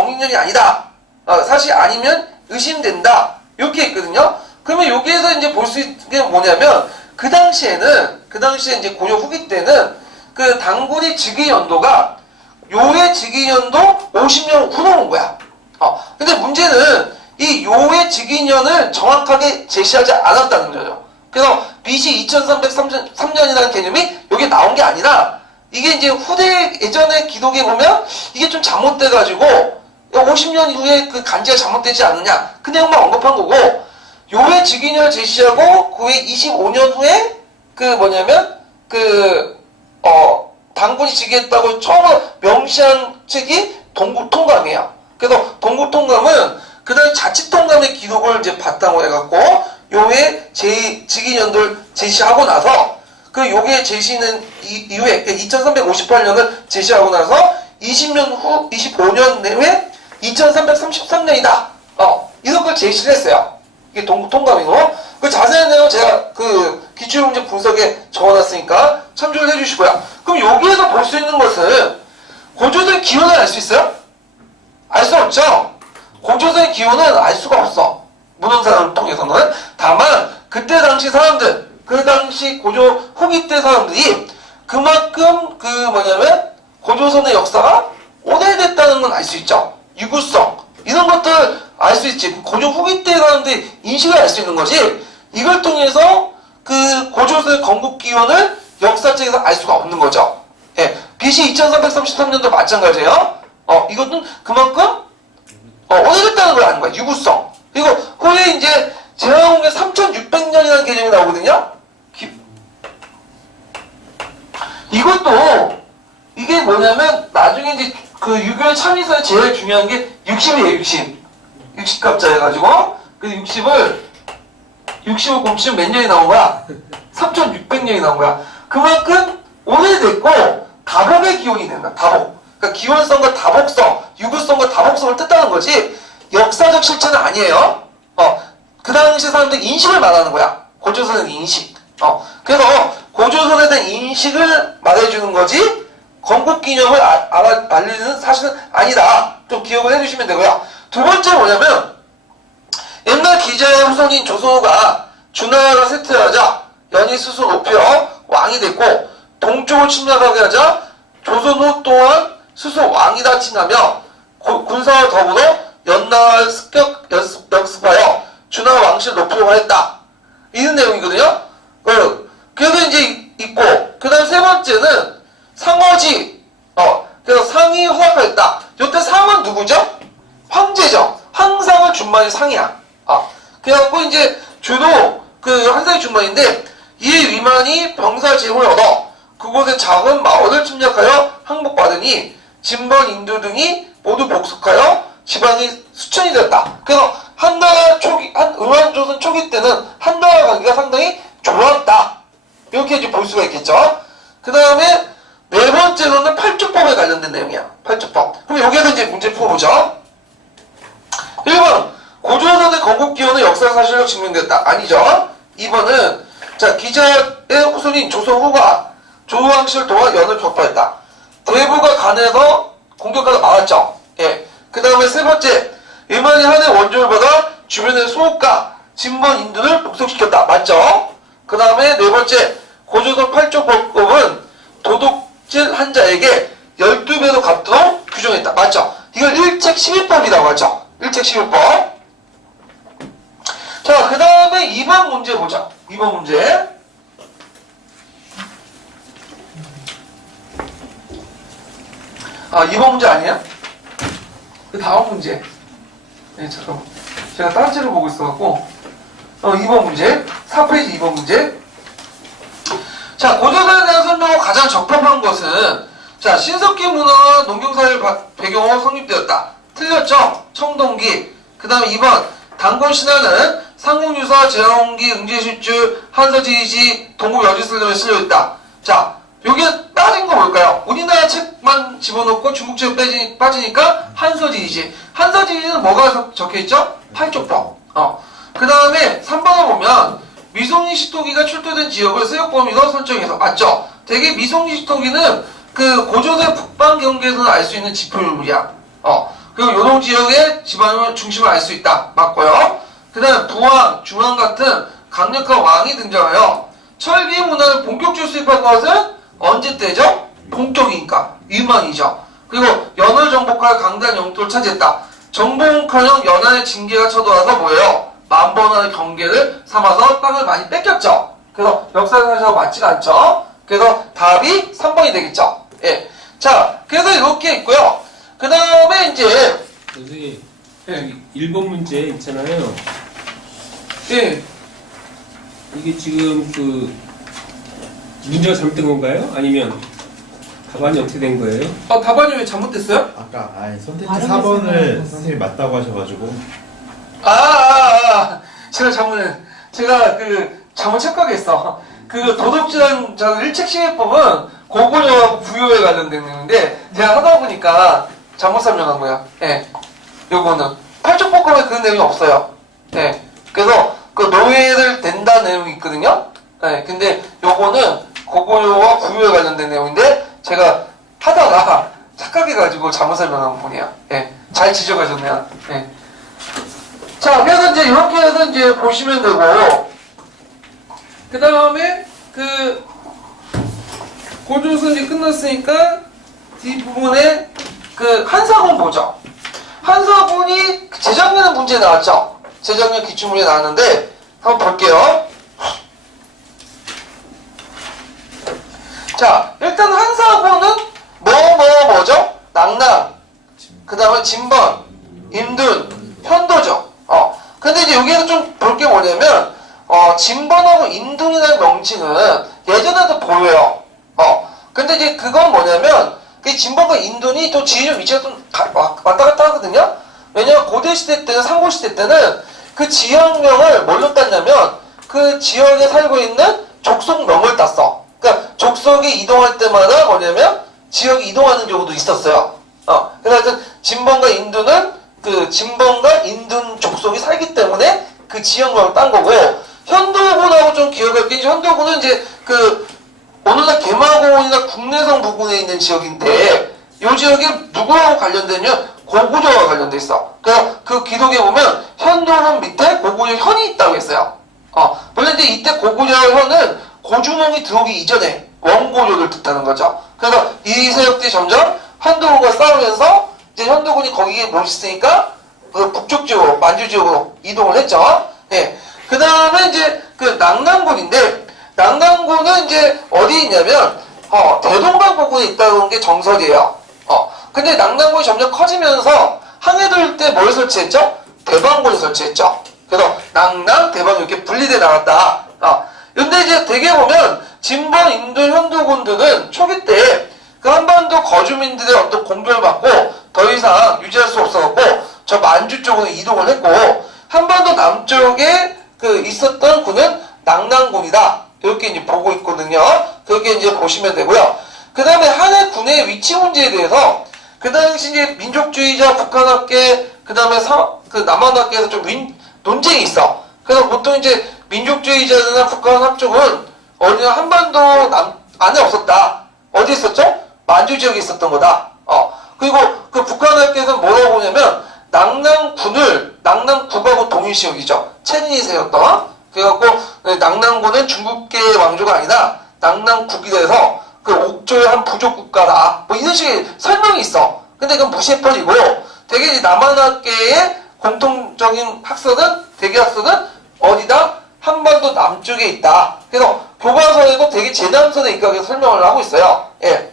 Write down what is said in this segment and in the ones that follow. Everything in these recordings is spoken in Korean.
경인년이 아니다. 사실 아니면 의심된다. 이렇게 있거든요. 그러면 여기에서 이제 볼 수 있는 게 뭐냐면 그 당시에 이제 고려 후기 때는 그 단군이 즉위연도가 요의 즉위년도 50년 후로 온 거야. 근데 문제는 이 요의 즉위년을 정확하게 제시하지 않았다는 거죠. 그래서 BC 2303년이라는 개념이 여기에 나온 게 아니라 이게 이제 후대 예전에 기록에 보면 이게 좀 잘못돼가지고 50년 이후에 그 간지가 잘못되지 않느냐 그 내용만 언급한 거고 요의 즉위년을 제시하고 그 후에 25년 후에 그 뭐냐면 단군이 즉위했다고 처음 명시한 책이 동국통감이에요. 그래서 동국통감은 그 다음에 자치통감의 기록을 이제 바탕으로 해갖고 요의 즉위년도를 제시하고 나서 그 요게 제시는 이후에 2358년을 제시하고 나서 20년 후 25년 내외 2333년이다. 이런 걸 제시를 했어요. 이게 동국통감이고 그 자세한 내용 제가 그 기출문제 분석에 적어놨으니까 참조를 해주시고요. 그럼 여기에서 볼 수 있는 것은 고조선의 기원을 알 수 있어요? 알 수 없죠? 고조선의 기원은 알 수가 없어. 문헌사를 통해서는. 다만 그때 당시 사람들 그 당시 고조 후기 때 사람들이 그만큼 고조선의 역사가 오래됐다는 건 알 수 있죠. 유구성 이런 것들 알 수 있지. 고조 후기 때 사람들이 인식을 알 수 있는 거지. 이걸 통해서 그 고조선의 건국기원을 역사책에서 알 수가 없는 거죠. 예, BC 2333년도 마찬가지예요. 이것은 그만큼 오래됐다는 걸 아는 거야. 유구성. 그리고 후에 이제 제왕후에 3600년이라는 개념이 나오거든요. 이것도 이게 뭐냐면 나중에 이제 그 유교의 참의서에 제일 중요한 게 60이에요. 60갑자 해가지고 그 60을 곱치면 몇 년이 나온 거야? 3600년이 나온 거야. 그만큼 오래됐고 다복의 기원이 되는 거야. 다복. 그러니까 기원성과 다복성, 유구성과 다복성을 뜻하는 거지 역사적 실체는 아니에요. 그 당시 사람들 인식을 말하는 거야. 고조선의 인식. 그래서 고조선에 대한 인식을 말해주는 거지 건국기념을 알리는 사실은 아니다. 좀 기억을 해주시면 되고요. 두 번째 뭐냐면 옛날 기자의 후손인 조선호가 주나라를 쇠퇴하자 연이 스스로 높여 왕이 됐고 동쪽을 침략하게 하자 조선호 또한 스스로 왕이다 칭하며 군사와 더불어 연나라를 역습하여 주나라 왕실을 높이려고 했다. 이런 내용이거든요. 그래서 이제 있고 그 다음 세 번째는 상어지. 그래서 상이 허락하였다. 이때 상은 누구죠? 황제죠. 항상은 준만이 상이야. 그래갖고 이제 주로 그 한상이 준만인데 이에 위만이 병사 제국을 얻어 그곳의 작은 마을을 침략하여 항복받으니 진번 인도 등이 모두 복속하여 지방이 수천이 되었다. 그래서 한나라 초기, 응원조선 초기 때는 한나라 관계가 상당히 좋았다. 이렇게 이제 볼 수가 있겠죠. 그 다음에 네 번째로는 팔조법에 관련된 내용이야. 팔조법. 그럼 여기에서 이제 문제 풀어보죠. 1번 고조선의 건국기원은 역사 사실로 증명됐다. 아니죠. 2번은 자 기자의 후손인 조선후가 조왕실을 도와 연을 격파했다. 대부가 간에서 공격하다 막았죠. 예. 그 다음에 세 번째 일만이 한해 원조를 받아 주변의 소옥과 진번 인도를 복속시켰다. 맞죠? 그 다음에 네 번째 고조선 팔조법은 도둑질 한 자에게 12배로 갚도록 규정했다. 맞죠? 이걸 일책 11법이라고 하죠. 일책 11법. 자, 그 다음에 2번 문제 보자. 2번 문제. 아, 2번 문제 아니에요? 그 다음 문제. 네, 잠깐만. 제가 다른 책을 보고 있어갖고. 2번 문제. 4페이지 2번 문제. 자, 고조선에 대한 설명으로 가장 적합한 것은 자, 신석기 문화와 농경사를 배경으로 성립되었다. 틀렸죠? 청동기. 그 다음에 2번 단군 신화는 상국유사, 제왕기, 응제실주, 한서지지, 동국여지술lem에 실려있다. 자, 여기에 빠진 거 뭘까요? 우리나라 책만 집어넣고 중국 책 빠지니까 한서지지. 한서지지는 뭐가 적혀있죠? 팔조법. 그 다음에 3번을 보면 미송리 시토기가 출토된 지역을 세역 범위로 설정해서 맞죠? 되게 미송리 시토기는 그 고조선 북방 경계에서는 알 수 있는 지표물이야. 그리고 요동 지역의 지방의 중심을 알 수 있다. 맞고요. 그 다음에 부왕, 중왕 같은 강력한 왕이 등장하여 철기 문화를 본격적으로 수입한 것은 언제 때죠? 본격이니까 유망이죠. 그리고 연월 정복할 강대한 영토를 차지했다. 정복하여 연안의 징계가 쳐들어와서 뭐예요? 만번의 경계를 삼아서 땅을 많이 뺏겼죠. 그래서 역사상에서 맞지가 않죠. 그래서 답이 3번이 되겠죠. 예. 자, 그래서 이렇게 있고요. 그 다음에 이제 선생님, 예. 1번 문제 있잖아요. 예. 이게 지금 그 문제가 잘못된 건가요? 아니면 답안이 어떻게 된 거예요? 답안이 왜 잘못됐어요? 아까 선택지 4번을 선생님이 맞다고 하셔가지고 제가 잘못 착각했어. 그 도덕질환 일책심해법은 고구려와 부유에 관련된 내용인데 제가 하다 보니까 잘못 설명한 거야. 예. 요거는 팔족법권에 그런 내용이 없어요. 예. 그래서 그 노예를 된다는 내용이 있거든요. 예. 근데 요거는 고구려와 부유에 관련된 내용인데 제가 하다가 착각해가지고 잘못 설명한 부분이야. 예. 잘 지적하셨네요. 예. 자, 그래서 이제 이렇게 해서 이제 보시면 되고, 그 다음에 그 고조선이 끝났으니까 뒷부분에 그 한사본 보죠. 한사본이 재작년에 문제 나왔죠. 재작년 기출문제 나왔는데 한번 볼게요. 자, 일단 한사본은 뭐죠? 낙랑, 그 다음에 진번, 임둔, 현도죠. 근데 이제 여기에서 좀 볼 게 뭐냐면, 진번하고 임둔이라는 명칭은 예전에도 보여요. 근데 이제 그건 뭐냐면, 그 진번과 임둔이 또 지리적 위치가 좀 왔다 갔다 하거든요? 왜냐면 고대시대 때는, 상고시대 때는 그 지역명을 뭘로 땄냐면, 그 지역에 살고 있는 족속명을 땄어. 그러니까 족속이 이동할 때마다 뭐냐면, 지역이 이동하는 경우도 있었어요. 그래서 진번과 임둔은 그 진번과 인둔 족속이 살기 때문에 그 지역명을 딴 거고, 현도군하고 좀 기억할 게, 현도군은 이제 그 오늘날 개마고원이나 국내성 부근에 있는 지역인데, 이 지역이 누구하고 관련되냐면 고구려와 관련돼 있어. 그래서 그 기록에 보면 현도군 밑에 고구려 현이 있다고 했어요. 물론 이제 이때 고구려 현은 고주몽이 들어오기 이전에 원고조를 뜻하는 거죠. 그래서 이 세력들이 점점 현도군과 싸우면서 이제 현도군이 거기에 멋있으니까 그 북쪽 지역으로, 만주 지역으로 이동을 했죠. 예. 그 다음에 이제 그 낙랑군인데, 낙랑군은 이제 어디 있냐면, 대동강 부근에 있다는 게 정설이에요. 근데 낙랑군이 점점 커지면서 항해도일 때 뭘 설치했죠? 대방군을 설치했죠. 그래서 낙랑, 대방 이렇게 분리돼 나갔다. 근데 이제 대개 보면 진번, 인둔, 현도군들은 초기 때 그 한반도 거주민들의 어떤 공격을 받고 더 이상 유지할 수 없어갖고 저 만주 쪽으로 이동을 했고, 한반도 남쪽에 그 있었던 군은 낙랑군이다. 이렇게 이제 보고 있거든요. 그렇게 이제 보시면 되고요. 그 다음에 한해 군의 위치 문제에 대해서 그 당시 이제 민족주의자 북한학계, 그 다음에 그 남한학계에서 좀 논쟁이 있어. 그래서 보통 이제 민족주의자나 북한학 쪽은 어디나 한반도 안에 없었다. 어디 있었죠? 만주 지역에 있었던 거다. 그리고 그 북한학계에서는 뭐라고 보냐면, 낙랑군하고 동일시역이죠. 체린이 세웠던. 그래갖고, 낙랑군은 중국계 왕조가 아니라 낙랑국이 돼서 그 옥조의 한 부족 국가다. 뭐 이런 식의 설명이 있어. 근데 그건 무시해버리고, 되게 이제 남한학계의 공통적인 학설은, 대개학설은 어디다? 한반도 남쪽에 있다. 그래서 교과서에도 되게 제남선에 입각해서 설명을 하고 있어요. 예.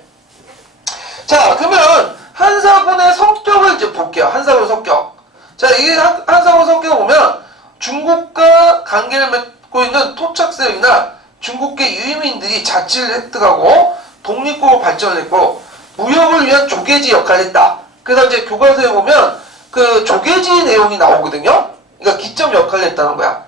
자, 그러면 한사군의 성격을 이제 볼게요. 한사군의 성격. 자, 이게 한사군 성격을 보면 중국과 관계를 맺고 있는 토착세력이나 중국계 유의민들이 자치를 획득하고 독립국으로 발전했고 무역을 위한 조개지 역할을 했다. 그래서 이제 교과서에 보면 그 조개지 내용이 나오거든요. 그러니까 기점 역할을 했다는 거야.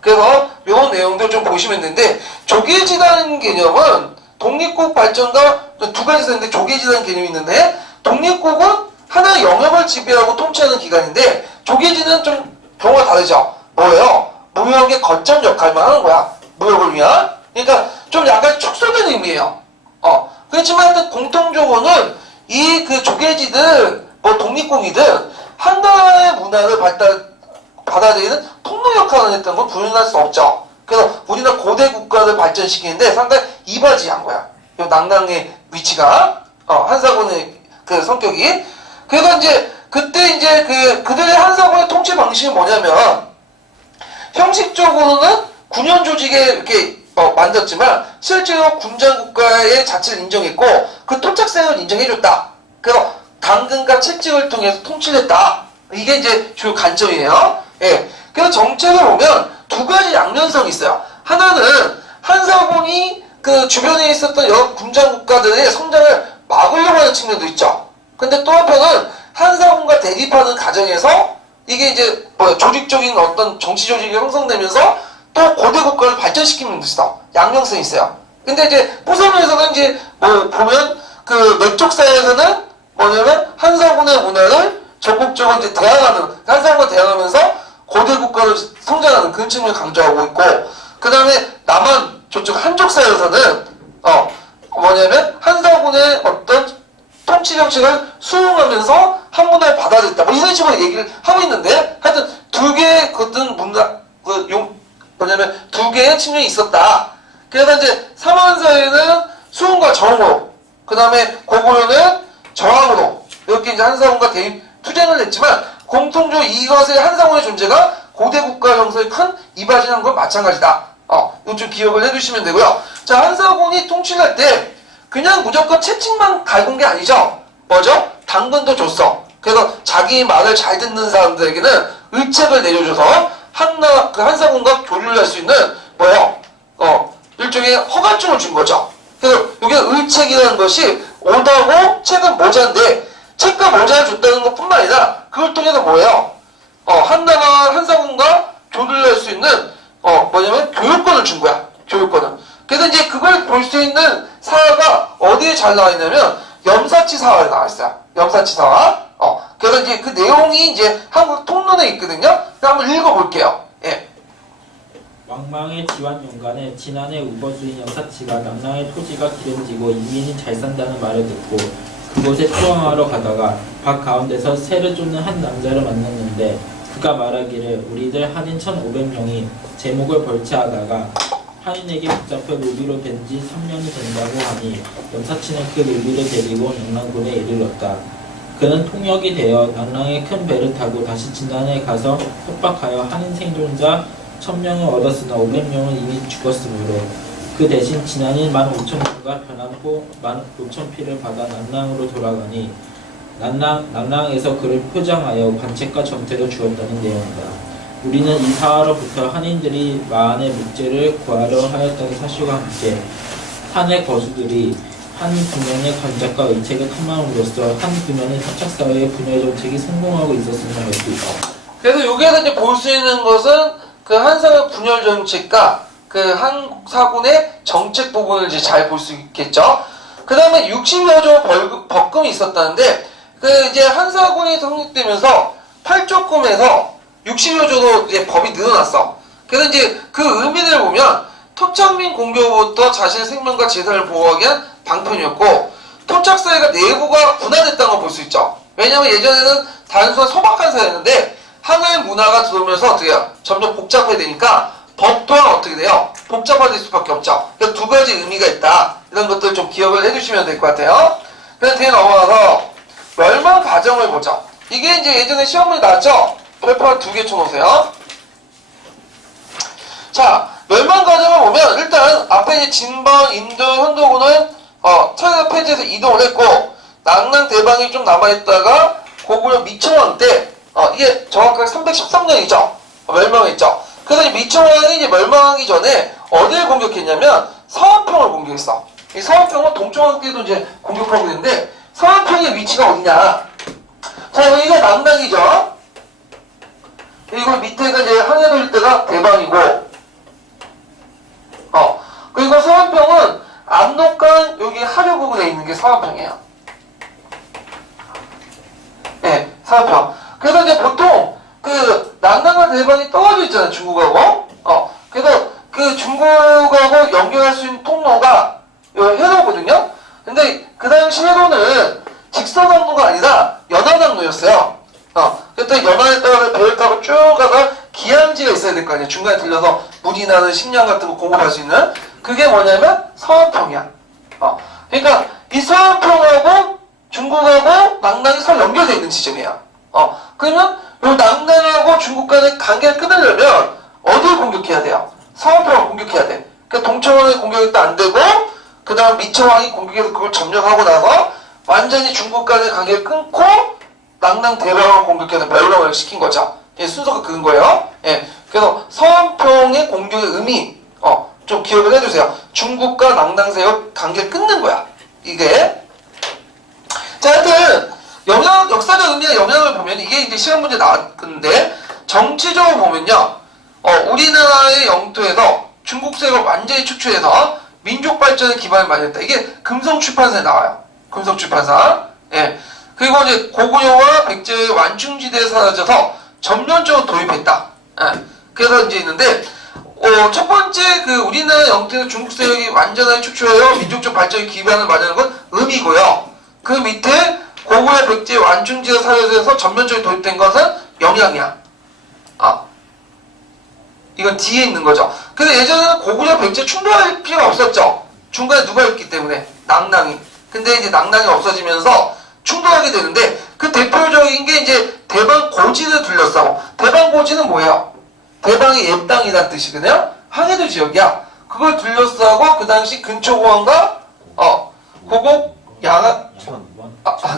그래서 이런 내용도 좀 보시면 되는데, 조개지라는 개념은 독립국 발전과 두 가지 있는데, 조개지라는 개념이 있는데, 독립국은 하나의 영역을 지배하고 통치하는 기관인데, 조개지는 좀 경우가 다르죠. 뭐예요? 무역의 거점 역할만 하는 거야. 무역을 위한. 그러니까 좀 약간 축소된 의미예요. 그렇지만 공통적으로는 이 그 조개지들 뭐 독립국이든 한나라의 문화를 받아들이는 통로 역할을 했던 건 부인할 수 없죠. 그래서 우리나라 고대 국가를 발전시키는데 상당히 이바지한 거야. 이 낙랑의 위치가 한사군의 그 성격이. 그래서 이제 그때 이제 그들의 한사군의 통치 방식이 뭐냐면 형식적으로는 군현 조직에 이렇게 만들었지만 실제로 군장 국가의 자체를 인정했고 그 토착성을 인정해줬다. 그래서 당근과 채찍을 통해서 통치를 했다. 이게 이제 주요 관점이에요. 예. 그래서 정책을 보면 두 가지 양면성이 있어요. 하나는 한사군이 그 주변에 있었던 여러 군장 국가들의 성장을 막으려고 하는 측면도 있죠. 근데 또 한편은 한사군과 대립하는 과정에서 이게 이제 조직적인 어떤 정치 조직이 형성되면서 또 고대 국가를 발전시키는 것이다. 양면성이 있어요. 근데 이제 부서면에서는 이제 보면 그 맥족사에서는 뭐냐면 한사군의 문화를 적극적으로 이제 한사군과 대항하면서 고대 국가를 성장하는 그런 측면을 강조하고 있고, 그 다음에 남한 저쪽 한족사에서는 뭐냐면 한사군의 어떤 통치 정책을 수용하면서 한 문화를 받아들였다. 뭐 이런 식으로 얘기를 하고 있는데, 하여튼 두 개의 어떤 문화 뭐냐면 두 개의 측면이 있었다. 그래서 이제 삼한사에는 수용과 정으로, 그 다음에 고구려는 저항으로 이렇게 이제 한사군과 대립 투쟁을 했지만 공통적으로 이것의 한사군의 존재가 고대 국가 형성에 큰 이바지한 건 마찬가지다. 이거 좀 기억을 해두시면 되고요. 자, 한사군이 통치를 할 때 그냥 무조건 채찍만 갈군 게 아니죠. 뭐죠? 당근도 줬어. 그래서 자기 말을 잘 듣는 사람들에게는 의책을 내려줘서 한사군과 교류를 할 수 있는 일종의 허가증을 준 거죠. 그래서 이게 의책이라는 것이 오다고 책은 모자인데 책과 모자를 줬다는 것 뿐만 아니라 그걸 통해서 뭐예요? 한사군과 교류를 할 수 있는 뭐냐면 교육권을 준 거야. 교육권을. 그래서 이제 그걸 볼 수 있는 사화가 어디에 잘 나와 있냐면 염사치 사화에 나와 있어요. 염사치 사화. 그래서 이제 그 내용이 이제 한국 통론에 있거든요. 한번 읽어볼게요. 예. 왕망의 지환 용간에 지난해 우버주인 염사치가 남랑의 토지가 기름지고 이민이 잘 산다는 말을 듣고 그곳에 투항하러 가다가 밭 가운데서 새를 쫓는 한 남자를 만났는데 그가 말하기를 우리들 한인 1,500명이 제목을 벌채하다가 한인에게 붙잡혀 노비로 된 지 3년이 된다고 하니 염사치는 그 노비를 데리고 낙랑군에 이르렀다. 그는 통역이 되어 낙랑의 큰 배를 타고 다시 진안에 가서 협박하여 한인 생존자 1,000명을 얻었으나 500명은 이미 죽었으므로 그 대신 진안인 15,000명과 변함포 15,000피를 받아 낙랑으로 돌아가니 낙랑에서 그를 표장하여 관책과 정태도 주었다는 내용이다. 우리는 이 사화로부터 한인들이 마한의 묵제를 구하려 하였다는 사실과 함께 한의 거수들이 한 분야의 관작과 의책을 탐망함으로써 한 분야의 토착사회의 분야 정책이 성공하고 있었음을 알 수 있다. 그래서 여기에서 이제 볼 수 있는 것은 그 한사군 분열 정책과 그 한사군의 정책 부분을 이제 잘 볼 수 있겠죠. 그 다음에 60여 조 벌금이 있었다는데 그 이제 한사군이 성립되면서 8조금에서 60여 조로 이제 법이 늘어났어. 그래서 이제 그 의미를 보면 토착민 공격부터 자신의 생명과 재산을 보호하기 위한 방편이었고 토착사회가 내부가 분화됐다는 걸 볼 수 있죠. 왜냐하면 예전에는 단순한 소박한 사회였는데 하나의 문화가 들어오면서 어떻게 해요? 점점 복잡해지니까 법 또한 어떻게 돼요? 복잡화될 수밖에 없죠. 그래서 두 가지 의미가 있다. 이런 것들 좀 기억을 해주시면 될 것 같아요. 그래서 뒤에 넘어가서 멸망 과정을 보죠. 이게 이제 예전에 시험문이 나왔죠? 페퍼 2개 쳐놓으세요. 자, 멸망 과정을 보면 일단 앞에 이제 진방, 인도, 현도군은 차례 폐지해서 이동을 했고 낙랑 대방이 좀 남아있다가 고구려 미청왕 때 이게 정확하게 313년이죠. 멸망했죠. 그래서 이 미청왕이 이제 멸망하기 전에 어디를 공격했냐면 서안평을 공격했어. 이 서안평은 동청왕 때도 이제 공격하고 있는데 서안평의 위치가 어디냐? 자, 여기가 낙랑이죠. 그리고 밑에가 이제 항해도 일대가 대방이고, 그리고 서안평은 압록강 여기 하류 부분에 있는 게 서안평이에요. 네, 서안평. 그래서 이제 보통 그 낙랑과 대방이 떨어져 있잖아요, 중국하고. 그래서 그 중국하고 연결할 수 있는 통로가 해로거든요. 근데 그 당시 해로는 직선항로가 아니라 연안항로였어요. 그때 연안에 따라 배를 타고 쭉 가서 기항지가 있어야 될 거 아니에요. 중간에 들려서 물이 나는 식량 같은 거 공급할 수 있는. 그게 뭐냐면 서안평이야. 그러니까 이 서안평하고 중국하고 낭랑이 서로 연결되어 있는 지점이에요. 그러면 이 낭랑하고 중국 간의 관계를 끊으려면 어디를 공격해야 돼요? 서안평을 공격해야 돼. 그러니까 동청왕의 공격도 안 되고 그 다음 미청왕이 공격해서 그걸 점령하고 나서 완전히 중국 간의 관계를 끊고 낭랑 대방을 공격해서 멸망을 시킨 거죠. 예, 순서가 그런 거예요. 예, 그래서 서안평의 공격의 의미 좀 기억을 해주세요. 중국과 낭랑세의 관계를 끊는 거야. 이게. 자, 하여튼 역사적 의미와 영향을 보면 이게 이제 시험 문제 나왔는데 정치적으로 보면요. 우리나라의 영토에서 중국 세력을 완전히 축출해서 민족 발전에 기반을 마련했다. 이게 금성출판사에 나와요. 금성출판사. 예. 그리고 이제 고구려와 백제의 완충지대에 사라져서 전면적으로 도입했다. 예. 그래서 이제 있는데, 첫 번째 그 우리나라 영토에서 중국 세력이 완전하게 축출하여 민족적 발전에 기반을 마련한 건 의미고요. 그 밑에 고구려 백제 완충지대 사라져서 전면적으로 도입된 것은 영향이야. 이건 뒤에 있는 거죠. 근데 예전에는 고구려 백제 충돌할 필요가 없었죠. 중간에 누가 있기 때문에 낭랑이. 근데 이제 낭랑이 없어지면서 충돌하게 되는데 그 대표적인 게 이제 대방 고지를 둘러싸고. 대방 고지는 뭐예요? 대방이 옛 땅이란 뜻이거든요. 항해도 지역이야. 그걸 둘러싸고 그 당시 근초공항과 고국 양안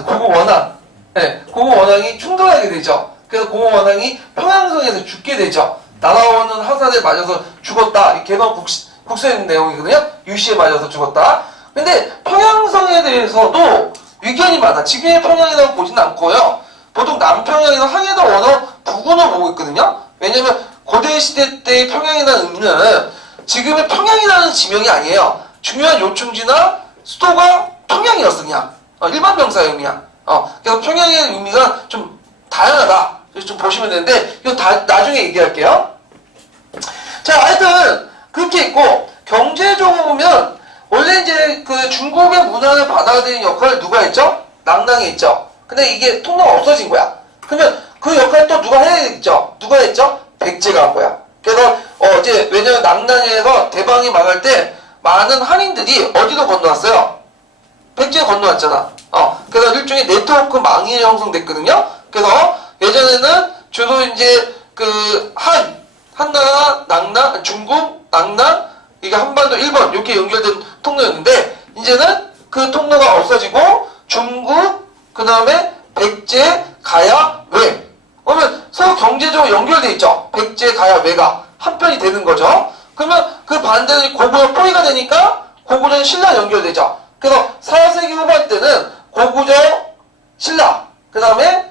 고국 원항. 네, 고국 원항이 충돌하게 되죠. 그래서 고국 원항이 평양성에서 죽게 되죠. 날아오는 화살에 맞아서 죽었다. 이 개성 국서에 있는 내용이거든요. 유시에 맞아서 죽었다. 근데 평양성에 대해서도 의견이 많아. 지금의 평양이라고 보지는 않고요. 보통 남평양이나 항해도 언어 부근을 보고 있거든요. 왜냐면 고대 시대 때의 평양이라는 의미는 지금의 평양이라는 지명이 아니에요. 중요한 요충지나 수도가 평양이었어 그냥. 일반 명사의 의미야. 그래서 평양의 의미가 좀 다양하다. 그래서 좀 보시면 되는데 이거 나중에 얘기할게요. 자, 하여튼 그렇게 있고 경제적으로 보면 원래 이제 그 중국의 문화를 받아들이는 역할을 누가 했죠? 낭랑이 했죠. 근데 이게 통로가 없어진 거야. 그러면 그 역할을 또 누가 해야겠죠? 누가 했죠? 백제가 한 거야. 그래서 이제 왜냐면 낭랑에서 대방이 망할 때 많은 한인들이 어디로 건너왔어요? 백제에 건너왔잖아. 그래서 일종의 네트워크 망이 형성됐거든요. 그래서 예전에는 주로 이제 그 한나라, 낭랑, 중국, 낭랑, 이게 한반도, 일본 이렇게 연결된 통로였는데 이제는 그 통로가 없어지고 중국, 그 다음에 백제, 가야, 외. 그러면 서로 경제적으로 연결돼 있죠. 백제, 가야, 외가 한편이 되는 거죠. 그러면 그 반대는 고구려 포위가 되니까 고구려는 신라 연결되죠. 그래서 4세기 후반 때는 고구려, 신라, 그 다음에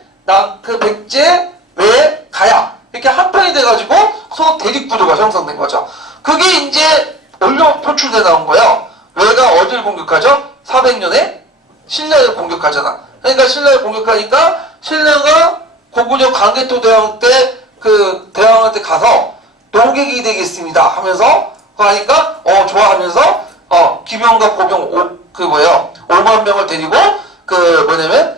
그 백제, 외, 가야 이렇게 한편이 돼가지고 서로 대립구도가 형성된 거죠. 그게 이제 원료 표출돼 나온 거예요. 외가 어디를 공격하죠? 400년에 신라를 공격하잖아. 그러니까 신라를 공격하니까 신라가 고구려 광개토 대왕 때 그 대왕한테 가서 노객이 되겠습니다 하면서 하니까 좋아하면서 기병과 고병 5만 명을 데리고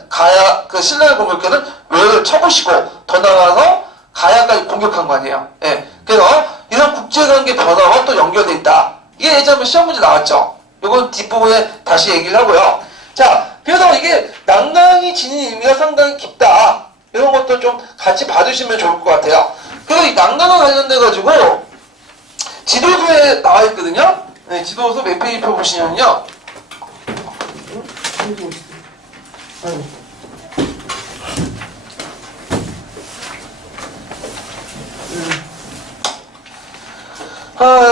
가야 그 신라를 공격하는 외를 쳐부시고 더 나가서 가야까지 공격한 거 아니에요. 예. 그래서 이런 국제관계 변화와 또 연결돼 있다. 이게 예전에 시험 문제 나왔죠. 이건 뒷부분에 다시 얘기를 하고요. 자, 그래서 이게 낭랑이 지닌 의미가 상당히 깊다. 이런 것도 좀 같이 봐주시면 좋을 것 같아요. 그리고 이 낭랑과 관련돼가지고 지도서에 나와 있거든요. 네, 지도서 몇 페이지 펴보시면요.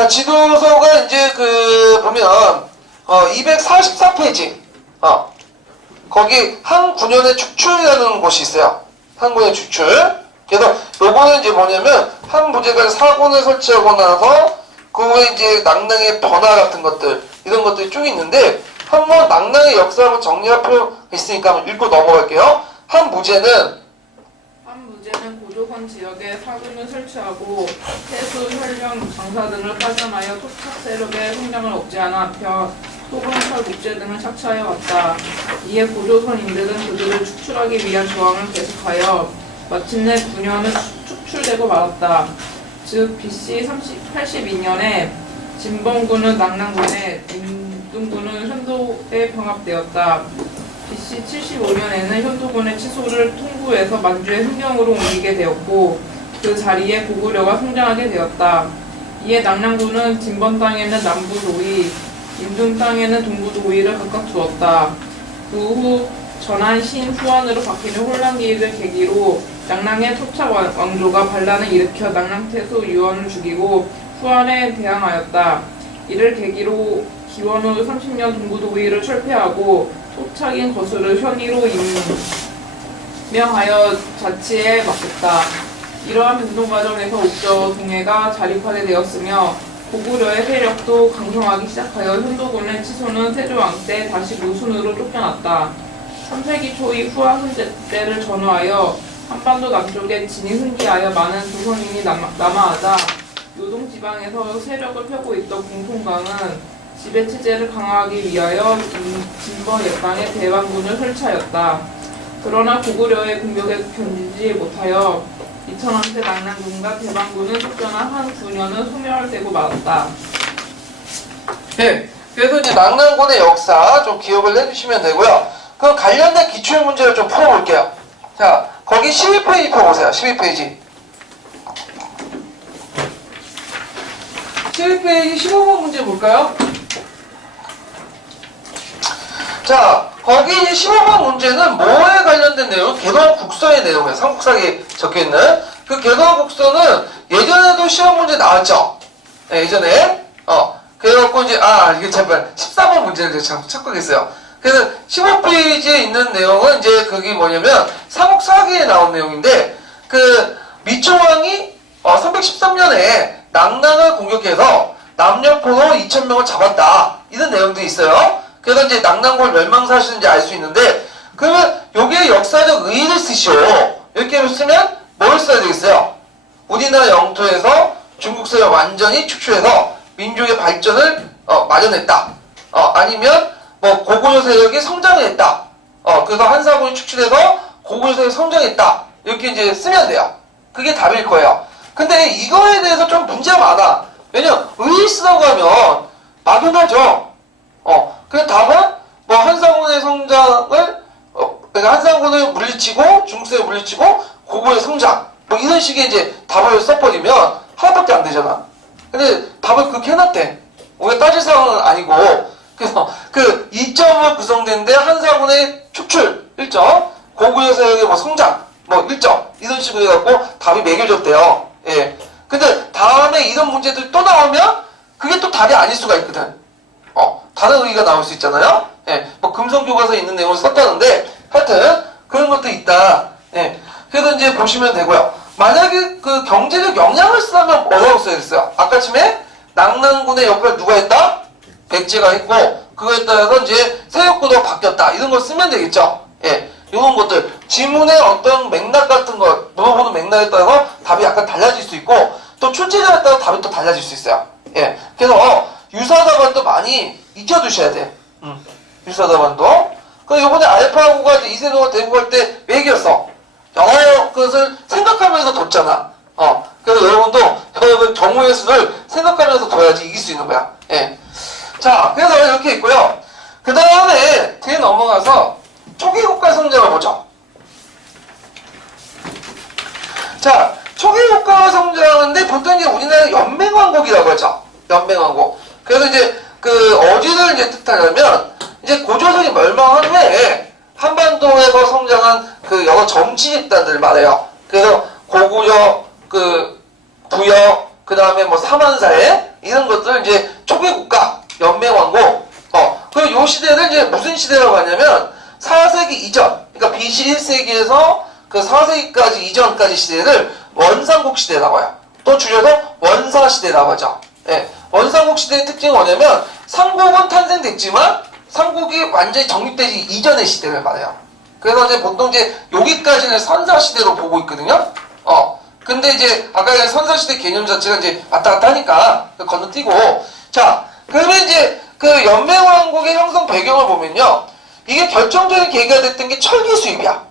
지도서가 이제 보면 244페이지 거기 한군현의 축출이라는 곳이 있어요. 한군의 축출. 그래서 요거는 이제 뭐냐면 한 부제가 사본을 설치하고 나서 그 후에 이제 낭랑의 변화 같은 것들 이런 것들이 쭉 있는데 한번 낭랑의 역사를 한번 정리할 필요가 있으니까 한번 읽고 넘어갈게요. 한 무제는 고조선 지역에 사군을 설치하고 해수, 혈령, 장사 등을 파견하여 토착 세력의 성장을 억제하는 한편 토건, 철, 목재 등을 착취해 왔다. 이에 고조선인들은 그들을 축출하기 위한 저항을 계속하여 마침내 9년은 축출되고 말았다. 즉 BC 82년에 진범군은 낙랑군에 임금군은 현도에 병합되었다. BC 75년에는 현도군의 치소를 통구에서 만주의 흥경으로 옮기게 되었고 그 자리에 고구려가 성장하게 되었다. 이에 낙랑군은 진범 땅에는 남부 도의, 임금 땅에는 동부 도의를 각각 두었다. 그 후 전한 신 후한으로 바뀌는 혼란기를 계기로 낙랑의 토착 왕조가 반란을 일으켜 낙랑태수 유원을 죽이고 후한에 대항하였다. 이를 계기로 기원 후 30년 동부 도의를 철폐하고 토착인 거수를 현위로 임명하여 자치에 맡겼다. 이러한 변동 과정에서 옥저 동해가 자립하게 되었으며 고구려의 세력도 강성하기 시작하여 현도군의 치소는 세조왕 때 다시 무순으로 쫓겨났다. 3세기 초의 후한 때를 전후하여 한반도 남쪽에 진이 흥기하여 많은 조선인이 남하하자 요동지방에서 세력을 펴고 있던 공통강은 지배체제를 강화하기 위하여 진번 옆방에 대왕군을 설치하였다. 그러나 고구려의 공격에 견디지 못하여 2000원대 낙랑군과 대방군은 쫓겨나 한 9년은 소멸되고 말았다. 예, 그래서 이제 낙랑군의 역사 좀 기억을 해주시면 되고요. 그 관련된 기출 문제를 좀 풀어볼게요. 자, 거기 12페이지 펴보세요. 12페이지. 12페이지 15번 문제 볼까요? 자, 거기 15번 문제는 뭐에 관련된 내용? 개도한 국서의 내용이에요. 삼국사기에 적혀있는. 그 개도한 국서는 예전에도 시험 문제 나왔죠? 네, 예전에. 그래갖고 이제, 이게 잠깐 14번 문제를 참 착각했어요. 그래서 15페이지에 있는 내용은 이제 그게 뭐냐면 삼국사기에 나온 내용인데, 그 미초왕이 313년에 낙랑을 공격해서 남녀포로 2000명을 잡았다. 이런 내용도 있어요. 그래서 이제 낙랑군 멸망사실인지 알 수 있는데, 그러면 여기에 역사적 의의를 쓰시오. 이렇게 쓰면 뭘 써야 되겠어요? 우리나라 영토에서 중국 세력 완전히 축출해서 민족의 발전을 마련했다. 아니면 뭐 고구려 세력이 성장했다. 그래서 한사군이 축출해서 고구려 세력이 성장했다. 이렇게 이제 쓰면 돼요. 그게 답일 거예요. 근데 이거에 대해서 좀 문제가 많아. 왜냐면 의의 쓰라고 하면 막연하죠. 그 답은 뭐 한사군의 성장을 그러니까 한사군을 물리치고 중국세를 물리치고 고구려의 성장 뭐 이런 식의 이제 답을 써버리면 하나밖에 안 되잖아. 근데 답을 그렇게 해놨대. 우리가 따질 상황은 아니고 그래서 그 2점으로 구성된데 한사군의 축출 1점, 고구려 세력의 뭐 성장 뭐 1점 이런 식으로 해갖고 답이 매겨졌대요. 예. 근데 다음에 이런 문제들 또 나오면 그게 또 답이 아닐 수가 있거든. 다른 의의가 나올 수 있잖아요. 예, 뭐 금성교과서에 있는 내용을 썼다는데 하여튼 그런 것도 있다. 예, 그래서 이제 보시면 되고요. 만약에 그 경제적 영향을 쓰려면 뭐라고 써야겠어요? 아까쯤에 낙랑군의 역할을 누가 했다? 백제가 했고 그거에 따라서 이제 세력구도가 바뀌었다. 이런 걸 쓰면 되겠죠. 예, 이런 것들 지문의 어떤 맥락 같은 거 물어보는 맥락에 따라서 답이 약간 달라질 수 있고 또 출제자에 따라 답이 또 달라질 수 있어요. 예, 그래서 유사답안도 많이 익혀두셔야 돼. 유사답안도. 그 요번에 알파고가 이세도가 대구할 때 매겼어. 영어 것을 생각하면서 뒀잖아. 그래서 여러분도 여러분 경우의 수를 생각하면서 둬야지 이길 수 있는 거야. 예. 자, 그래서 이렇게 있고요. 그 다음에 뒤에 넘어가서 초기 국가 성장을 보죠. 자, 초기 국가 성장인데 보통 이제 우리나라 연맹왕국이라고 하죠. 연맹왕국. 그래서 이제 그 어디를 이제 뜻하냐면 이제 고조선이 멸망한 후에 한반도에서 성장한 그 여러 정치 집단들 말해요. 그래서 고구려, 그 부여, 그 다음에 뭐 사만사해 이런 것들 이제 초기 국가 연맹왕국. 그 요 시대를 이제 무슨 시대라고 하냐면 4세기 이전, 그러니까 BC 1세기에서 그 4세기까지 이전까지 시대를 원삼국 시대라고 해요. 또 줄여서 원사시대라고 하죠. 예. 원삼국 시대의 특징이 뭐냐면 삼국은 탄생됐지만 삼국이 완전히 정립되지 이전의 시대를 말해요. 그래서 이제 보통 이제 여기까지는 선사시대로 보고 있거든요. 근데 이제 아까 선사시대 개념 자체가 이제 왔다 갔다 하니까 건너뛰고 자, 그러면 이제 그 연맹왕국의 형성 배경을 보면요. 이게 결정적인 계기가 됐던 게 철기 수입이야.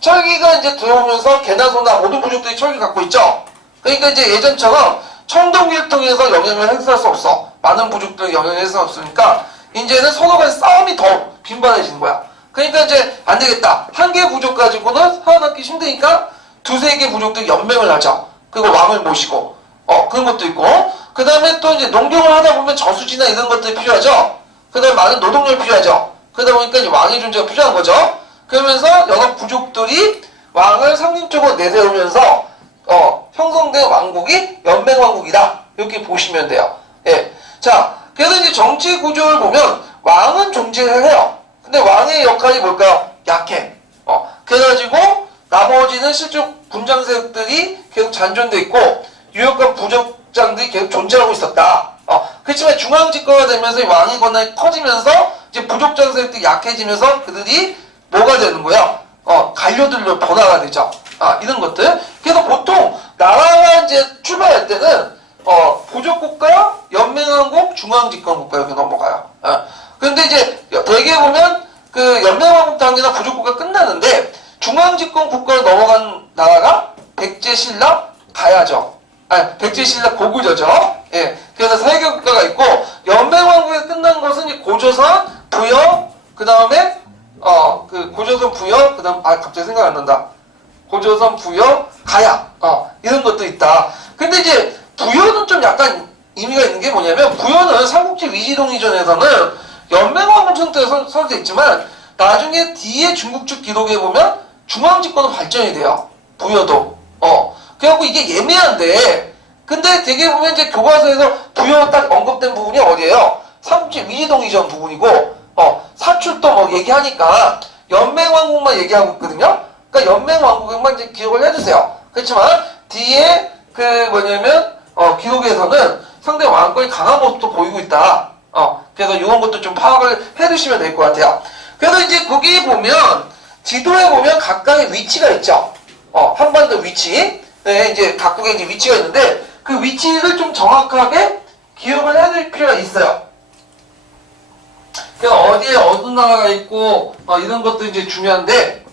철기가 이제 들어오면서 개나 소나 모든 부족들이 철기 갖고 있죠. 그러니까 이제 예전처럼 청동기를 통해서 영향을 행사할 수 없어. 많은 부족들이 영향을 행사할 수 없으니까 이제는 서로 간의 싸움이 더 빈번해지는 거야. 그러니까 이제 안 되겠다. 한 개 부족 가지고는 살아남기 힘드니까 두세 개 부족들 연맹을 하죠. 그리고 왕을 모시고 그런 것도 있고, 그 다음에 또 이제 농경을 하다 보면 저수지나 이런 것들이 필요하죠. 그 다음에 많은 노동력이 필요하죠. 그러다 보니까 이제 왕의 존재가 필요한 거죠. 그러면서 여러 부족들이 왕을 상징적으로 내세우면서 형성된 왕국이 연맹왕국이다. 이렇게 보시면 돼요. 예. 자, 그래서 이제 정치 구조를 보면 왕은 존재를 해요. 근데 왕의 역할이 뭘까요? 약해. 그래가지고 나머지는 실제 군장 세력들이 계속 잔존돼 있고 유력한 부족장들이 계속 존재하고 있었다. 그렇지만 중앙 집권가 되면서 왕의 권한이 커지면서 이제 부족장 세력들이 약해지면서 그들이 뭐가 되는 거야? 관료들로 변화가 되죠. 이런 것들. 그래서 보통 나라가 이제 출발할 때는 부족국가, 연맹왕국, 중앙집권국가 이렇게 넘어가요. 그런데 이제 대개 보면 그 연맹왕국 단계나 부족국가 끝나는데 중앙집권국가로 넘어간 나라가 백제신라 가야죠. 백제신라 고구려죠. 예. 그래서 세 개 국가가 있고 연맹왕국이 끝난 것은 이제 고조선, 부여, 그 다음에 그 고조선, 부여, 그 다음 갑자기 생각 안 난다. 고조선, 부여, 가야. 이런 것도 있다. 근데 이제 부여는 좀 약간 의미가 있는 게 뭐냐면 부여는 삼국지 위지동이전에서는 연맹왕국 상태에서 설정돼 있지만 나중에 뒤에 중국 측 기록에 보면 중앙집권은 발전이 돼요. 부여도. 그래갖고 이게 예매한데 근데 되게 보면 이제 교과서에서 부여 딱 언급된 부분이 어디예요? 삼국지 위지동이전 부분이고 사출도 뭐 얘기하니까 연맹왕국만 얘기하고 있거든요. 그러니까 연맹왕국만 이제 기억을 해주세요. 그렇지만 뒤에 그 뭐냐면 기록에서는 상대 왕권이 강한 모습도 보이고 있다. 그래서 이런 것도 좀 파악을 해두시면 될 것 같아요. 그래서 이제 거기 보면 지도에 보면 각각의 위치가 있죠. 한반도 위치. 네, 이제 각국의 이제 위치가 있는데 그 위치를 좀 정확하게 기억을 해둘 필요가 있어요. 그래서 어디에 어떤 나라가 있고 이런 것도 이제 중요한데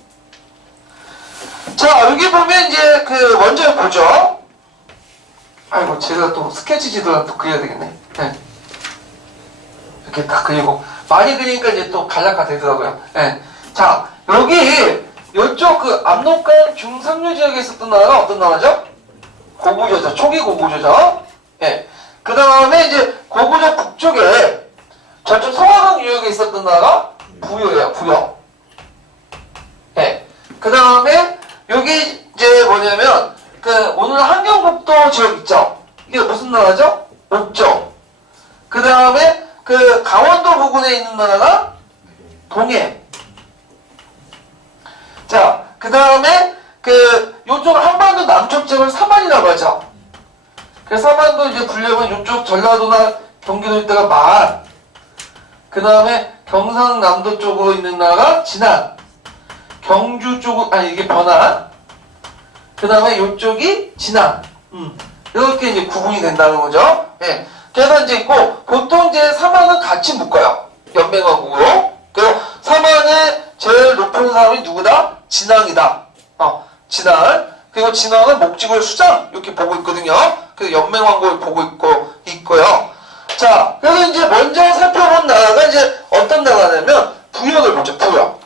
자 여기 보면 이제 그 먼저 보죠. 아이고 제가 또 스케치 지도를 또 그려야 되겠네. 네. 이렇게 딱 그리고 많이 그리니까 이제 또 간략화 되더라고요. 네. 자 여기 이쪽 그 압록강 중상류 지역에 있었던 나라가 어떤 나라죠? 고구려죠. 초기 고구려죠. 예. 그 다음에 이제 고구려 북쪽에 저쪽 성화강 유역에 있었던 나라가 부여예요. 부여. 예. 그 다음에 여기 이제 뭐냐면 그 오늘 한경북도 지역 있죠. 이게 무슨 나라죠? 옥정. 그 다음에 그 강원도 부근에 있는 나라가 동해. 자, 그 다음에 그 요쪽 한반도 남쪽 지역을 사만이라고 하죠. 그래서 사만도 이제 불려면 요쪽 전라도나 경기도 있다가 만. 그 다음에 경상남도 쪽으로 있는 나라가 진안. 경주 쪽은 이게 변안. 그 다음에 요쪽이 진안. 이렇게 이제 구분이 된다는 거죠. 예. 그래서 이제 있고 보통 이제 사만은 같이 묶어요. 연맹왕국으로. 그리고 사만의 제일 높은 사람이 누구다? 진왕이다. 진왕. 그리고 진왕은 목직을 수장 이렇게 보고 있거든요. 그래서 연맹왕국을 보고 있고요. 자, 그래서 이제 먼저 살펴본 나라가 이제 어떤 나라냐면 부여를 보죠. 부여.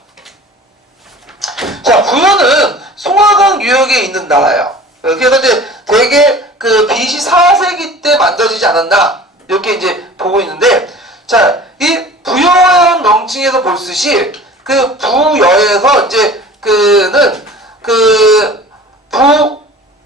자, 부여는 송화강 유역에 있는 나라예요. 그래서 이제 되게 그 BC 4세기 때 만들어지지 않았나 이렇게 이제 보고 있는데, 자, 이 부여라는 명칭에서 볼 듯이 그 부여에서 이제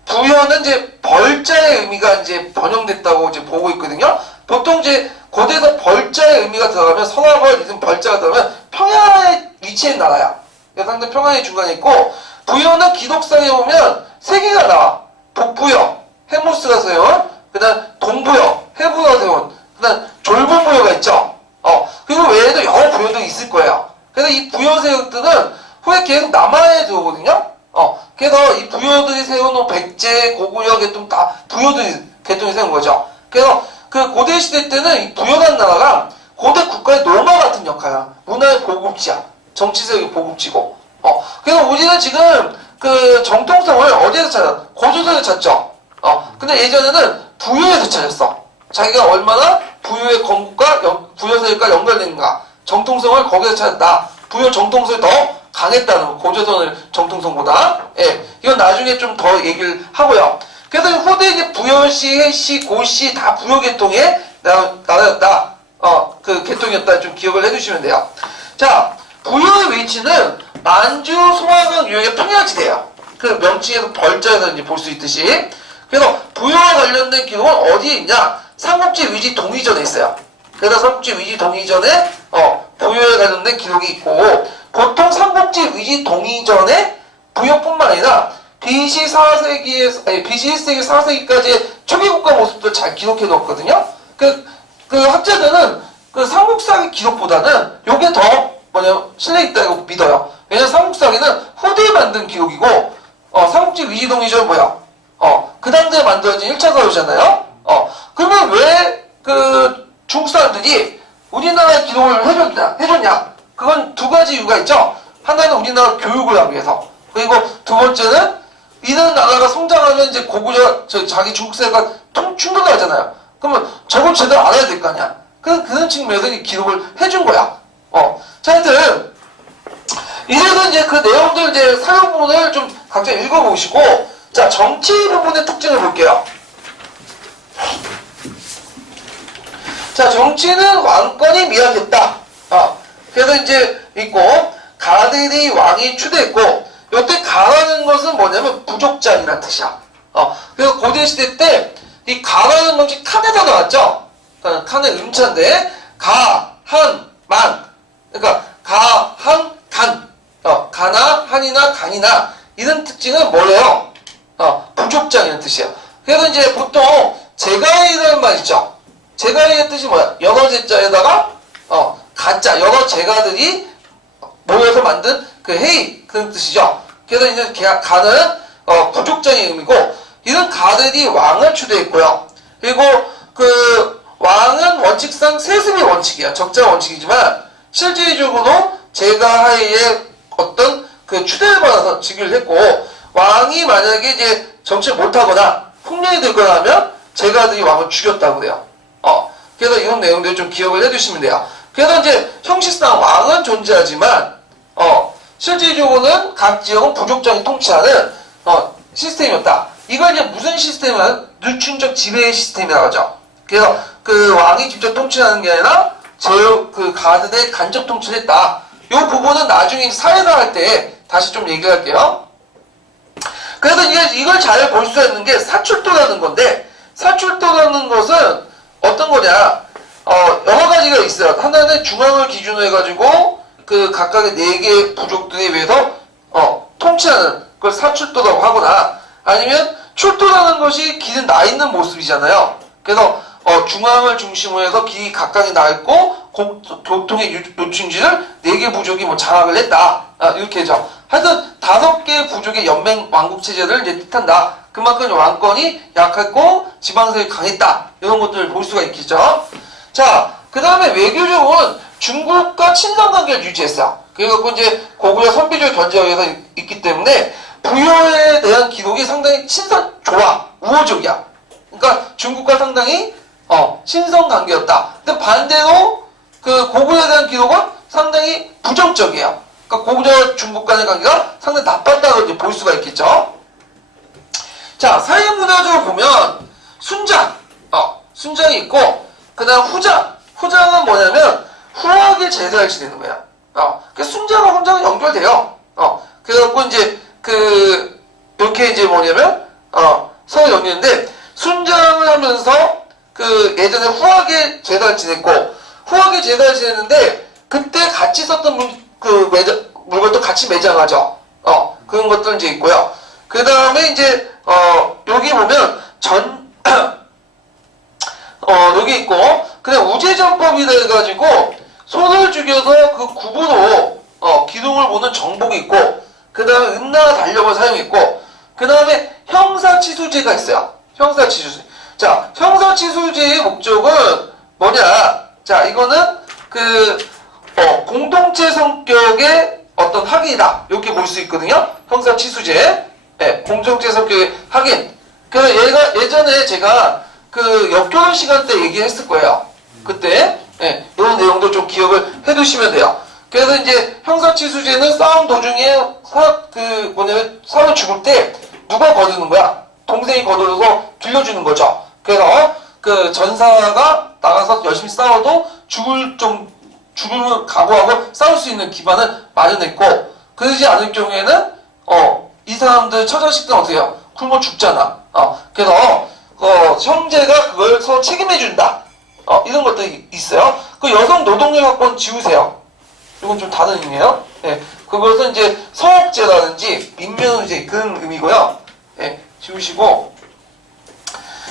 부여는 이제 벌자의 의미가 이제 번영됐다고 이제 보고 있거든요. 보통 이제 고대에서 벌자의 의미가 들어가면 서나벌 이런 벌자가 들어가면 평야에 위치한 나라야. 상당히 평야의 중간에 있고, 부여는 기록상에 보면 세 개가 나와. 북부여, 해무스가 세운, 그 다음 동부여, 해부가 세운, 그 다음 졸분부여가 있죠. 그리고 외에도 여러 부여도 있을 거예요. 그래서 이 부여 세력들은 후에 계속 남하에 들어오거든요. 그래서 이 부여들이 세워놓은 백제, 고구려 계통 다 부여들이 계통이 세운 거죠. 그래서 그 고대 시대 때는 이 부여라는 나라가 고대 국가의 노마 같은 역할이야. 문화의 보급지야. 정치적인 보급지고. 그래서 우리는 지금 그 정통성을 어디에서 찾아? 고조선에서 찾죠. 근데 예전에는 부여에서 찾았어. 자기가 얼마나 부여의 건국과 부여세력과 연결된가. 정통성을 거기서 찾았다. 부여 정통성이 더 강했다는 거. 고조선의 정통성보다. 예. 이건 나중에 좀 더 얘기를 하고요. 그래서 후대 이제 부여시, 해시, 고시 다 부여 계통의 나라였다. 그 계통이었다. 좀 기억을 해주시면 돼요. 자, 부여의 위치는 만주, 송화강 유역의 평야지대예요. 그 명칭에서 벌자에서 이제 볼 수 있듯이. 그래서 부여와 관련된 기록은 어디에 있냐? 삼국지 위지 동의전에 있어요. 그래서 삼국지 위지 동의전에 부여에 관련된 기록이 있고, 보통 삼국지 위지 동의전에 부여뿐만 아니라 BC 1세기 4세기까지의 초기국가 모습도 잘 기록해 놓았거든요. 그 학자들은 그 삼국사기 기록보다는 요게 더 신뢰 있다고 믿어요. 왜냐면 삼국사기는 후대에 만든 기록이고, 삼국지 위지 동의전은 뭐야? 그 당시에 만들어진 1차 사료잖아요. 그러면 왜 그 중국 사람들이 우리나라의 기록을 해줬냐? 그건 두 가지 이유가 있죠. 하나는 우리나라 교육을 하기 위해서. 그리고 두 번째는 이런 나라가 성장하면 이제 자기 중국 세계가 충돌하잖아요. 그러면 저걸 제대로 알아야 될 거 아니야. 그런 측면에서 이 기록을 해준 거야. 자, 하여튼 이래서 이제 그 내용들 이제 사용 부분을 좀 각자 읽어보시고, 자, 정치 부분의 특징을 볼게요. 자, 정치는 왕권이 미약했다. 그래서 이제 있고, 가들이 왕이 추대했고, 이때 가라는 것은 뭐냐면 부족장이라는 뜻이야. 그래서 고대시대 때 이 가라는 것이 칸에서 나왔죠. 칸의 음자인데 가, 한, 만. 그러니까 가, 한, 간. 가나, 한이나, 간이나 이런 특징은 뭐래요? 부족장이라는 뜻이에요. 그래서 이제 보통 제가이라는 말 있죠. 제가이의 뜻이 뭐야? 여러 제자에다가 가짜 여러 제가들이 모여서 만든 그 회의 그런 뜻이죠. 그래서 이제 가는 부족장의 의미고, 이런 가들이 왕을 추대했고요. 그리고 그 왕은 원칙상 세습이 원칙이야. 적자 원칙이지만 실질적으로 제가하에 어떤 그 추대를 받아서 즉위를 했고, 왕이 만약에 이제 정치를 못하거나 폭력이 들거나 하면 제가들이 왕을 죽였다고 그래요. 그래서 이런 내용들 좀 기억을 해두시면 돼요. 그래서 이제 형식상 왕은 존재하지만 실질적으로는 각 지역은 부족장이 통치하는 시스템이었다. 이걸 이제 무슨 시스템이냐면 누춘적 지배 시스템이라고 하죠. 그래서 그 왕이 직접 통치하는 게 아니라 그 가드대 간접 통치를 했다. 이 부분은 나중에 사회나 할 때 다시 좀 얘기를 할게요. 그래서 이걸 잘 볼 수 있는 게 사출도라는 건데, 사출도라는 것은 어떤 거냐? 여러 가지가 있어요. 하나는 중앙을 기준으로 해가지고 그 각각의 4개 부족들에 의해서 통치하는 걸 사출도라고 하거나, 아니면 출도라는 것이 길은 나 있는 모습이잖아요. 그래서 중앙을 중심으로 해서 길이 각각이 나 있고 교통의 요충지를 4개 부족이 뭐 장악을 했다. 이렇게 하죠. 하여튼 5개 부족의 연맹 왕국 체제를 이제 뜻한다. 그만큼 왕권이 약했고 지방세력이 강했다. 이런 것들을 볼 수가 있겠죠. 자, 그 다음에 외교적으로는 중국과 친선 관계를 유지했어요. 그래갖고 이제 고구려 선비주의 견제하에서 있기 때문에 부여에 대한 기록이 상당히 친선, 좋아, 우호적이야. 그러니까 중국과 상당히 친선 관계였다. 근데 반대로 그 고구려에 대한 기록은 상당히 부정적이에요. 그러니까 고구려 중국 간의 관계가 상당히 나빴다고 이제 볼 수가 있겠죠. 자, 사회 문화적으로 보면 순장이 있고, 그 다음 후장은 뭐냐면 후하게 제사를 지내는 거야. 그 순장과 훈장은 연결돼요. 그래갖고 이제 이렇게 이제 뭐냐면 서로 연결인데, 순장을 하면서 그 예전에 후하게 제사를 지냈고, 후하게 제사를 지냈는데 그때 같이 썼던 물건도 같이 매장하죠. 그런 것들 이제 있고요. 그 다음에 이제 여기 보면 여기 있고, 그냥 우제전법이라 해가지고 소를 죽여서 그 굽으로 기둥을 보는 정복이 있고, 그 다음에 은나와 달력을 사용했고, 그 다음에 형사치수제가 있어요. 형사치수제. 자, 형사치수제의 목적은 뭐냐? 자, 이거는 공동체 성격의 어떤 확인이다. 이렇게 볼 수 있거든요. 형사 치수제. 예, 공동체 성격의 확인. 얘가 예전에 제가 역교훈 시간 때 얘기했을 거예요. 그때, 예, 이런 내용도 좀 기억을 해 두시면 돼요. 그래서 이제 형사 치수제는 싸움 도중에 사람 죽을 때 누가 거두는 거야? 동생이 거두어서 들려주는 거죠. 그래서 전사가 나가서 열심히 싸워도 죽을 각오하고 싸울 수 있는 기반을 마련했고, 그러지 않을 경우에는 이 사람들 처자식들은 어떻게 해요? 굶어 죽잖아. 그래서 형제가 그걸 서로 책임해 준다. 이런 것들이 있어요. 그 여성 노동력학번 지우세요. 이건 좀 다른 의미예요. 예, 그것은 이제 서옥제라든지 민면의제 그런 의미고요. 예, 지우시고.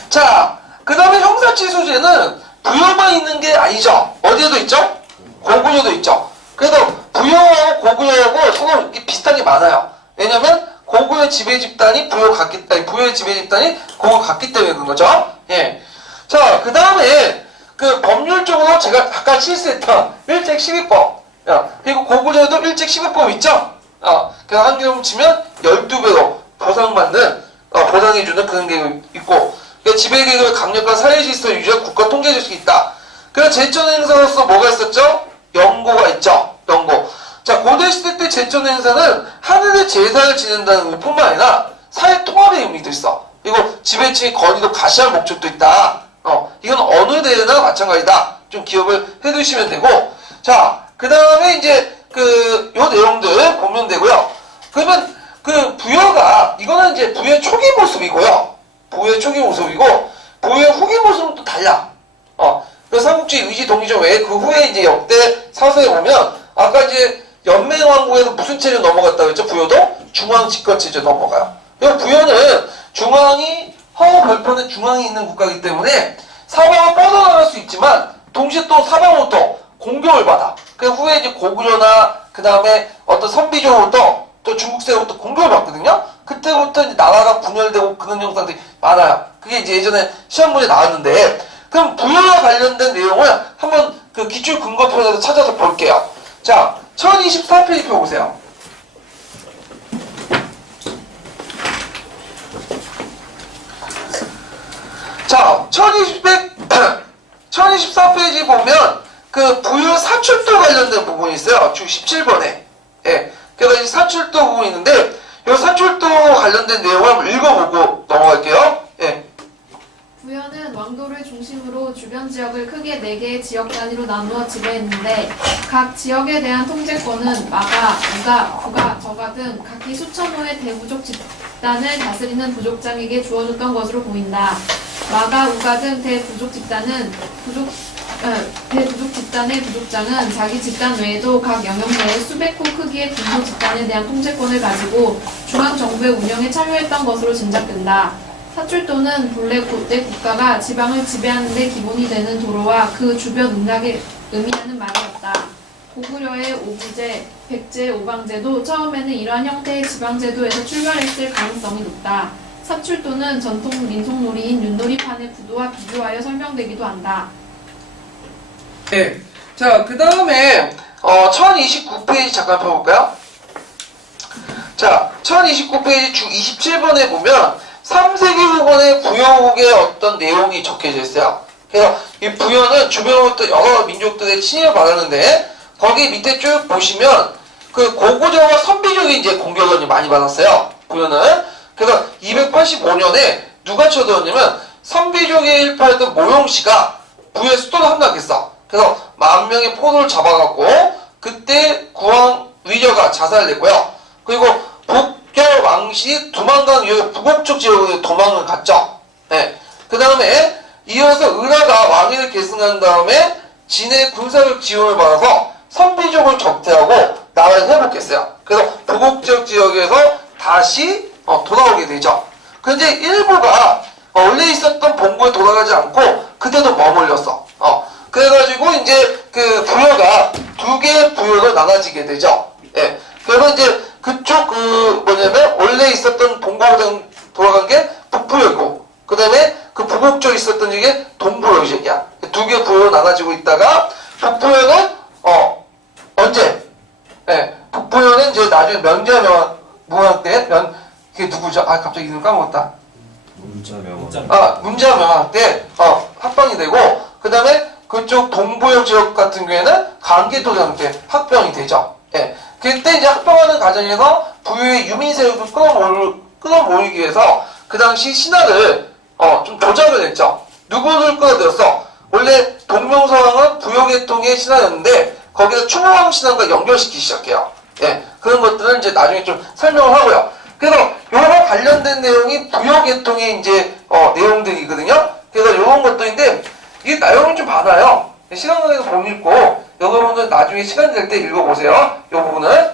자, 그 다음에 형사치수제는 부여만 있는 게 아니죠. 어디에도 있죠? 고구려도 있죠. 그래서 부여하고 고구려하고 서로 이렇게 비슷한 게 많아요. 왜냐면 고구려 지배 집단이 부여의 지배 집단이 고구려 같기 때문에 그런 거죠. 예. 자, 그 다음에 법률적으로 제가 아까 실수했던 일제 12법. 그리고 고구려에도 일제 12법 있죠? 그래서 한 경우 치면 12배로 보상해주는 그런 게 있고, 지배계획을 강력한 사회질서 유지와 국가 통제 질서가 있다. 그래서 제천 행사로서 뭐가 있었죠? 영고가 있죠. 영고. 자, 고대시대 때 제천 행사는 하늘의 제사를 지낸다는 의미뿐만 아니라 사회 통합의 의미도 있어. 그리고 지배층의 권위도 가시할 목적도 있다. 이건 어느 대회나 마찬가지다. 좀 기억을 해두시면 되고. 자, 그 다음에 이제 요 내용들 보면 되고요. 그러면 부여가, 이거는 이제 부여의 초기 모습이고요. 부여의 초기 모습이고, 부여의 후기 모습은 또 달라. 삼국지 의지 동의조 외에 그 후에 이제 역대 사서에 보면, 아까 이제 연맹왕국에서 무슨 체제로 넘어갔다고 했죠? 부여도 중앙집권체제 넘어가요. 부여는 허허 별편에 중앙이 있는 국가이기 때문에 사방을 뻗어나갈 수 있지만, 동시에 또 사방으로부터 공격을 받아. 그 후에 이제 고구려나, 그 다음에 어떤 선비조로부터 또 중국세로부터 공격을 받거든요? 그때부터 이제 나라가 분열되고 그런 형상들이 많아요. 그게 이제 예전에 시험 문제 나왔는데, 그럼 부여와 관련된 내용을 한번 기출 근거표에서 찾아서 볼게요. 자, 1024페이지 펴보세요. 자, 1024페이지 보면 부여 사출도 관련된 부분이 있어요. 주 17번에. 예. 그래서 이 사출도 부분이 있는데, 이 사출도 관련된 내용을 한번 읽어보고 넘어갈게요. 예. 부여는 왕도를 중심으로 주변 지역을 크게 4개의 지역 단위로 나누어 지배했는데, 각 지역에 대한 통제권은 마가, 우가, 부가, 저가 등 각기 수천 호의 대부족 집단을 다스리는 부족장에게 주어졌던 것으로 보인다. 마가, 우가 등 대부족 집단의 부족장은 자기 집단 외에도 각 영역 내에 수백 호 크기의 군소 집단에 대한 통제권을 가지고 중앙정부의 운영에 참여했던 것으로 짐작된다. 사출도는 본래 고대 국가가 지방을 지배하는 데 기본이 되는 도로와 그 주변 운락을 의미하는 말이었다. 고구려의 오부제, 백제, 오방제도 처음에는 이러한 형태의 지방제도에서 출발했을 가능성이 높다. 사출도는 전통 민속놀이인 윷놀이판의 구도와 비교하여 설명되기도 한다. 네. 자, 그 다음에 1029페이지 잠깐 펴볼까요? 자, 1029페이지 주 27번에 보면 3세기 후반의 부여국의 어떤 내용이 적혀져 있어요. 그래서 이 부여는 주변으로부터 여러 민족들의 침입을 받았는데, 거기 밑에 쭉 보시면 고구려와 선비족이 이제 공격을 많이 받았어요. 부여는. 그래서 285년에 누가 쳐들었냐면 선비족의 일파였던 모용씨가 부여의 수도를 함락했어. 그래서 10,000명의 포로를 잡아갖고 그때 구왕 위저가 자살을 했고요. 그리고 북결 왕실이 도망간 이후에 북옥쪽 지역으로 도망을 갔죠. 네. 그 다음에 이어서 은하가 왕위를 계승한 다음에 진의 군사력 지원을 받아서 선비족을 적대하고 나라를 회복했어요. 그래서 북옥쪽 지역에서 다시 돌아오게 되죠. 근데 일부가 원래 있었던 본국에 돌아가지 않고 그때도 머물렀어. 그래가지고 이제 부여가 2개의 부여로 나눠지게 되죠. 예. 그래서 이제 그쪽 뭐냐면 원래 있었던 본국으로 돌아간 게 북부여고, 그 다음에 북옥 쪽에 있었던 이게 동부여이야. 2개 부여로 나눠지고 있다가 북부여는 언제? 예, 북부여는 이제 나중에 문자 때, 그게 누구죠? 아, 갑자기 이름 까먹었다. 문자 명함 때, 합방이 되고, 그 다음에 그쪽 동부역 지역 같은 경우에는 강계도당 때 합병이 되죠. 예. 그때 이제 합병하는 과정에서 부유의 유민세력을 끌어모이기 위해서 그 당시 신하를 좀 조작을 했죠. 누구를 끌어들였어? 원래 동명서왕은 부여계통의 신하였는데 거기서 충무왕 신하과 연결시키기 시작해요. 예, 그런 것들은 이제 나중에 좀 설명을 하고요. 그래서 요거 관련된 내용이 부여계통의 이제 내용들이거든요. 그래서 요런 것들인데 이게 내용이 좀 많아요. 시간 관계에서 못 읽고 여러분들 나중에 시간 될 때 읽어보세요. 요 부분은.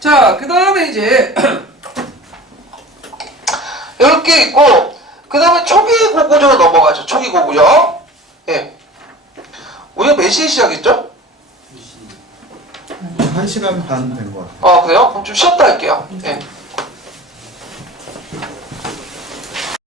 자, 그 다음에 이제 이렇게 있고 그 다음에 초기 고구려로 넘어가죠. 초기 고구려. 예. 우리가 몇 시에 시작했죠? 1시간 반 된 것 같아요. 그래요? 그럼 좀 쉬었다 할게요. 예.